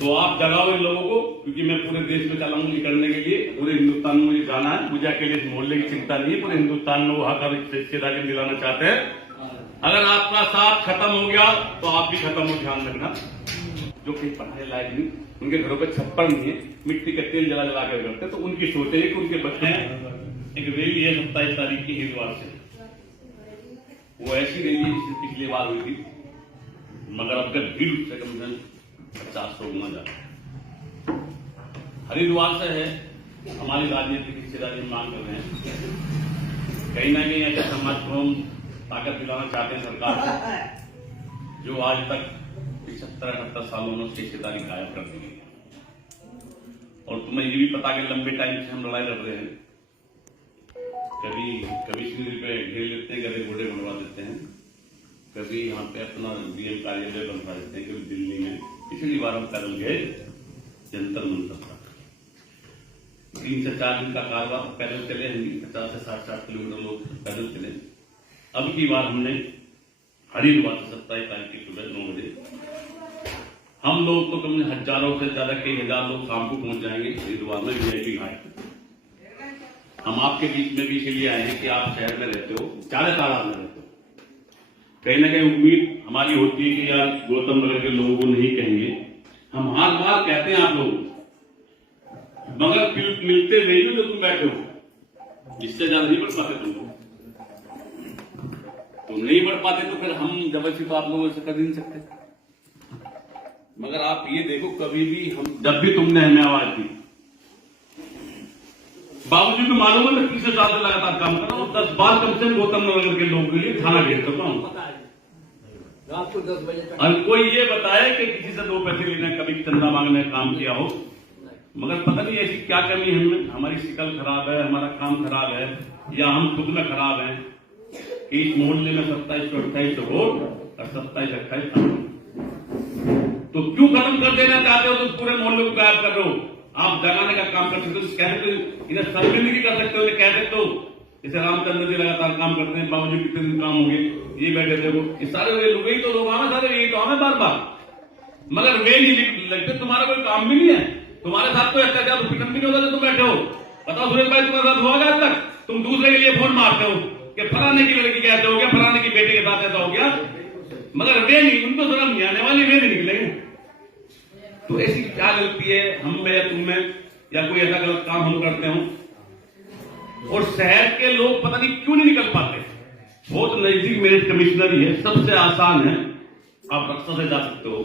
तो आप जगाओ इन लोगों को, क्योंकि मैं पूरे देश में चलाऊंगी करने के लिए, पूरे हिंदुस्तान में मुझे जाना है। मुझे अकेले इस मोहल्ले की चिंता नहीं है, पूरे हिंदुस्तान में वो हक और हिस्सेदारी दिलाना चाहते हैं। अगर आपका साथ खत्म हो गया तो आप भी खत्म हो, ध्यान रखना। जो कहीं पढ़ाने लायक नहीं, उनके घरों पर छप्पर नहीं है, मिट्टी का तेल जला जला कर करते, तो उनकी सोच है कि उनके बच्चे एक रैली है 27 तारीख की हरिद्वार से। वो ऐसी रैली है जिससे पिछली बार हुई थी, मगर अब तक भीड़ से कम से कम 50-100 गुना ज्यादा हरिद्वार से है। हमारी राजनीतिक हिस्सेदारी मांग कर रहे हैं, कहीं ना कहीं ऐसे समाज को हम ताकत दिलाना चाहते हैं सरकार को, जो आज तक 75-78 सालों में उसकी हिस्सेदारी गायब कर दी गई। और तुम्हें ये भी पता कि लंबे टाइम से हम लड़ाई लड़ रहे हैं, कभी कमिश्नरी पे घेर लेते हैं, गले घोड़े बनवा देते हैं, कभी यहाँ पे अपना डीएम कार्यालय बनवा देते हैं, कभी दिल्ली में। पिछली बार हम पैदल गए जंतर मंतर तक, 3 से 4 दिन का कारवां पैदल चले, 50 से 60 किलोमीटर लोग पैदल चले। अब की बार हमने हरिद्वार से 27 तारीख की सुबह 9 बजे, हम लोग तो कम हजारों से ज्यादा कई हजार लोग शाम को पहुंच जाएंगे हरिद्वार में वीआईपी घाट। हम आपके बीच में भी इसलिए आए हैं कि आप शहर में रहते हो, ज्यादा तादाद में रहते हो, कहीं ना कहीं उम्मीद हमारी होती है कि यार गौतम नगर के लोगों को नहीं कहेंगे। हम हर बार कहते हैं आप लोग, मगर मिलते नहीं हो जो तुम बैठे हो, इससे ज्यादा नहीं बढ़ पाते तुम तो नहीं बढ़ पाते, तो फिर हम जबरदस्ती तो आप लोगों से कर नहीं सकते। मगर आप ये देखो, कभी भी हम जब भी तुमने हमें आवाज दी, बावजूद मालूम है मैं 30 साल से लगातार काम कर रहा हूँ, 10 बार कम से कम गौतम नगर के लोगों के लिए थाना घेर करता हूँ। रात को 10 बजे तक और कोई ये बताए कि किसी से 2 पैसे लेने, कभी चंदा मांगने काम किया हो, मगर पता नहीं ऐसी क्या कमी है हमें, हमारी शिकल खराब है, हमारा काम खराब है, या हम खुद में खराब है कि इस मोहल्ले में 27-28 रोड और 27-28 थाना। तो क्यों खत्म कर देना चाहते हो? तो पूरे मोहल्ले को गायब कर रहे हो। आप जगाने का काम कर सकते हो, कहते इन्हें सर्वे कर सकते हो, इन्हें कह सकते हो जैसे रामचंद्र जी लगातार काम करते हैं, बाबूजी कितने दिन काम हो गए, ये बैठे थे वो, ये सारे लोग ही तो लोग हमें, सारे यही तो हमें बार बार, मगर वे नहीं लगते। तुम्हारा कोई काम भी नहीं है, तुम्हारे साथ कोई अत्याचार उत्पीड़न भी नहीं होता, तुम बैठे हो। बताओ सुरेश भाई, तुम्हारे साथ हुआ अब तक? तुम दूसरे के लिए फोन मारते हो कि फलाने की लड़की कैसे हो गया, फलाने की बेटे के साथ ऐसा हो गया, मगर वे नहीं, उनको शर्म नहीं आने वाली, वे नहीं निकलेंगे। तो ऐसी क्या गलती है हम में या तुम में, या कोई ऐसा गलत काम हम करते हो? और शहर के लोग पता नहीं क्यों नहीं निकल पाते। बहुत नजदीक मेरे कमिश्नरी है, सबसे आसान है, आप रक्षा से जा सकते हो।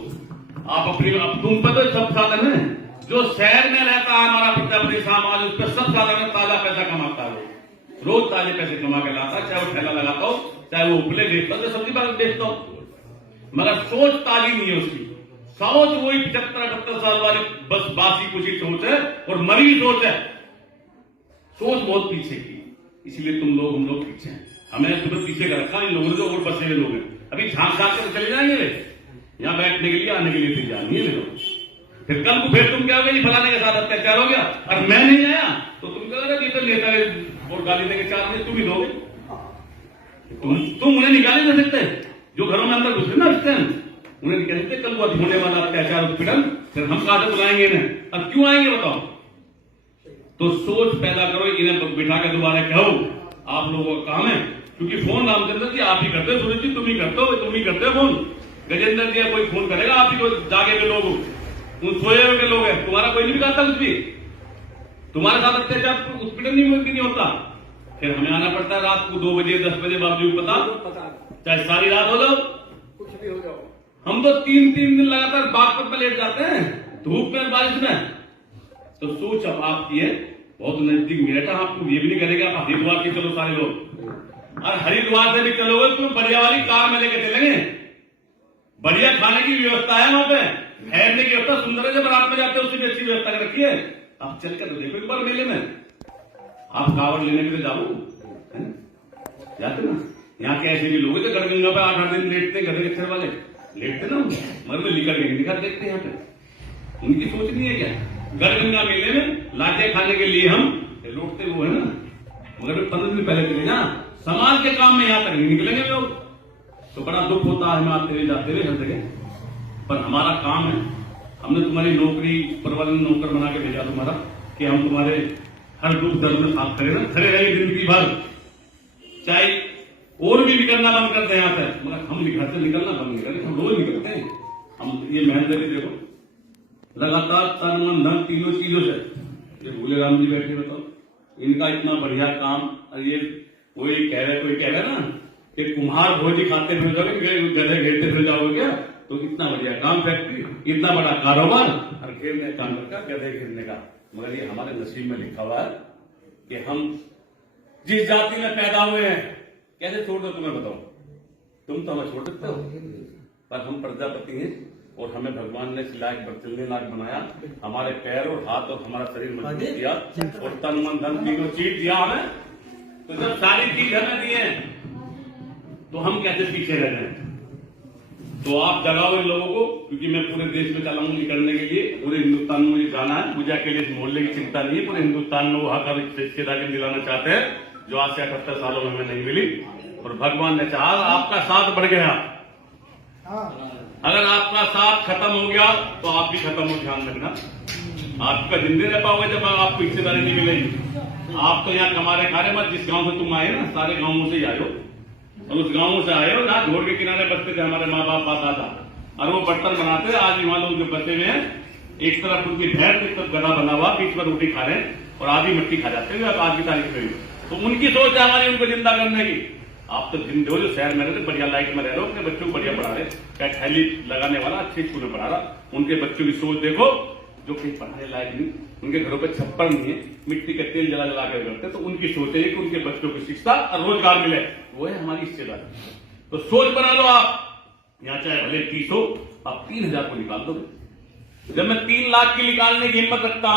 आप अपनी, अब तुम पर तो सब साधन है, जो शहर में रहता है हमारा प्रजापति समाज, उस पर सब साधन है, ताजा पैसा कमाता है, रोज ताजे पैसे कमा के लाता है, चाहे वो ठेला लगाता हो, चाहे वो उपले बेचता हो, सब्जी बात बेचता हो, मगर सोच ताजी नहीं है उसकी। सोच वही 75-78 साल वाली बस बासी कुछ सोच है, और मरी सोच है, सोच बहुत पीछे की। इसलिए तुम लोग, हम लोग पीछे हैं, हमें तुम्हें पीछे कर रखा इन लोगों ने, जो और बसे हुए लोग हैं। अभी झांक झांक कर चले जाएंगे वे, यहाँ बैठने के लिए, आने के लिए तैयार नहीं है लोग। फिर कल को फिर तुम क्या हो गया, फलाने के साथ अत्याचार हो गया और मैं नहीं आया, तो तुम क्या करोगे? तो नेता और गाली देंगे, 4 दिन तुम ही दोगे। तुम उन्हें निकाले नहीं सकते, जो घरों में अंदर घुसे ना रखते हैं, उन्हें निकाल सकते। कल को होने वाला अत्याचार उत्पीड़न, फिर हम कहां से बुलाएंगे इन्हें? अब क्यों आएंगे बताओ? तो सोच पैदा करो, इन्हें बिठा के दोबारा कहो आप लोगों का काम है, क्योंकि फोन रामचंद्र जी आप ही करते हो, सूरज जी तुम ही करते हो, तुम ही करते हो फोन। गजेंद्र जी कोई फोन करेगा? आप ही को जागे के लोग, उन सोए हुए के लोग हैं, तुम्हारा कोई नहीं बिगाड़ता कुछ भी, तुम्हारे साथ अत्याचार उत्पीड़न नहीं होता। फिर हमें आना पड़ता है रात को 2 बजे 10 बजे, बावजूद पता चाहे सारी रात हो जाओ, कुछ भी हो जाओ। हम तो 3-3 दिन लगातार बाग पर लेट जाते हैं, धूप में बारिश में। तो सोच अब आपकी है, बहुत नजदीक मेरा, आपको ये भी नहीं करेगा आप हरिद्वार के चलो सारे लोग, और हरिद्वार से भी चलोगे तो बढ़िया वाली कार में लेके चलेंगे, बढ़िया खाने की व्यवस्था है वहां पे, ठहरने की व्यवस्था सुंदर है, जब रात में जाते हैं उससे भी अच्छी व्यवस्था कर रखी है। आप चलकर तो देखो एक बार मेले में, आप कावड़ लेने के लिए जाओ, जाते ना, यहाँ के ऐसे भी लोग हैं गढ़गंगा पे 8-8 दिन लेटते, गधे के वाले लेटते ना, मगर में लिखा निकाल देखते हैं यहाँ पे, उनकी सोच नहीं है क्या? गढ़गंगा मेले में लाटे खाने के लिए हम लौटते हुए है ना, मगर 15 दिन पहले चले ना, समाज के काम में यहाँ तक नहीं निकलेंगे लोग। तो बड़ा दुख होता है हमें आते हुए जाते हुए हर जगह, पर हमारा काम है, हमने तुम्हारी नौकरी ऊपर वाले ने नौकर बना के भेजा तुम्हारा कि हम तुम्हारे हर दुख दर्द में साथ खड़े ना, खड़े रहे जिंदगी भर, चाहे और भी निकलना बंद कर दे यहाँ से, मगर हम घर से निकलना बंद नहीं करें, हम रोज निकलते हैं। हम ये मेहनत देखो लगातार तन मन धन तीनों चीजों से, ये भूले राम जी बैठे बताओ, इनका इतना बढ़िया काम। और ये कोई कह रहे ना कि कुम्हार भोजी खाते फिर जाओगे, गधे घेरते फिर जाओगे क्या, तो इतना बढ़िया काम, फैक्ट्री, इतना बड़ा कारोबार और घेरने काम का, गधे घेरने का। मगर ये हमारे नसीब में लिखा हुआ है कि हम जिस जाति में पैदा हुए हैं, कैसे छोड़ दो तुम्हें बताओ, तुम तो हमें छोड़ सकते हो, पर हम प्रजापति हैं और हमें भगवान ने सिलाए पर चलने लायक बनाया, हमारे पैर और हाथ और हमारा शरीर मजबूत किया और तन मन धन तीनों चीज दिया हमें। तो जब सारी चीज हमें दी है तो हम कैसे पीछे रह जाए। तो आप जगाओ इन लोगों को, क्योंकि मैं पूरे देश में चला हूं निकलने के लिए, पूरे हिंदुस्तान में मुझे जाना है, मुझे अकेले इस मोहल्ले की चिंता नहीं है, पूरे हिंदुस्तान में वो हक और हिस्सेदारी दिलाना चाहते हैं जो आज से 78 सालों में हमें नहीं मिली। और भगवान ने चाहा आपका साथ बढ़ गया, अगर आपका साथ खत्म हो गया तो आप भी खत्म हो, ध्यान रखना। आपका जिंदे रह पाओगे जब आपको हिस्सेदारी नहीं मिलेगी। आप तो यहाँ कमारे खा रहे मत, जिस गांव से तुम आए ना, सारे गांवों से ही आए हो, और उस गांवों से आए हो जहाँ घोड़ के किनारे बसते थे हमारे माँ बाप पास आता, और वो बर्तन बनाते थे, आज वहां लोग जो बचे हुए हैं, एक तरफ उनकी भैंस, एक तरफ गला बना हुआ, बीच में रोटी खा रहे हैं और आधी मिट्टी खा जाते हैं आज की तारीख में। तो उनकी सोच है हमारी उनको जिंदा करने की। आप तो जिंदे हो, जो शहर में रहते, बढ़िया लाइफ में रह रहे हो, अपने बच्चों को बढ़िया पढ़ा रहे, क्या थैली लगाने वाला अच्छे स्कूल में पढ़ा रहा, उनके बच्चों की सोच देखो जो कहीं पढ़ाने लायक नहीं, उनके घरों पे छप्पर नहीं है, मिट्टी का तेल जला जला कर करते, तो उनकी सोच है कि उनके बच्चों को शिक्षा और रोजगार मिले, वो है हमारी हिस्सेदारी। तो सोच बना लो आप, यहाँ चाहे भले 30 हो, आप 3000 को निकाल दोगे। जब मैं 3 लाख की निकालने की हिम्मत रखता हूं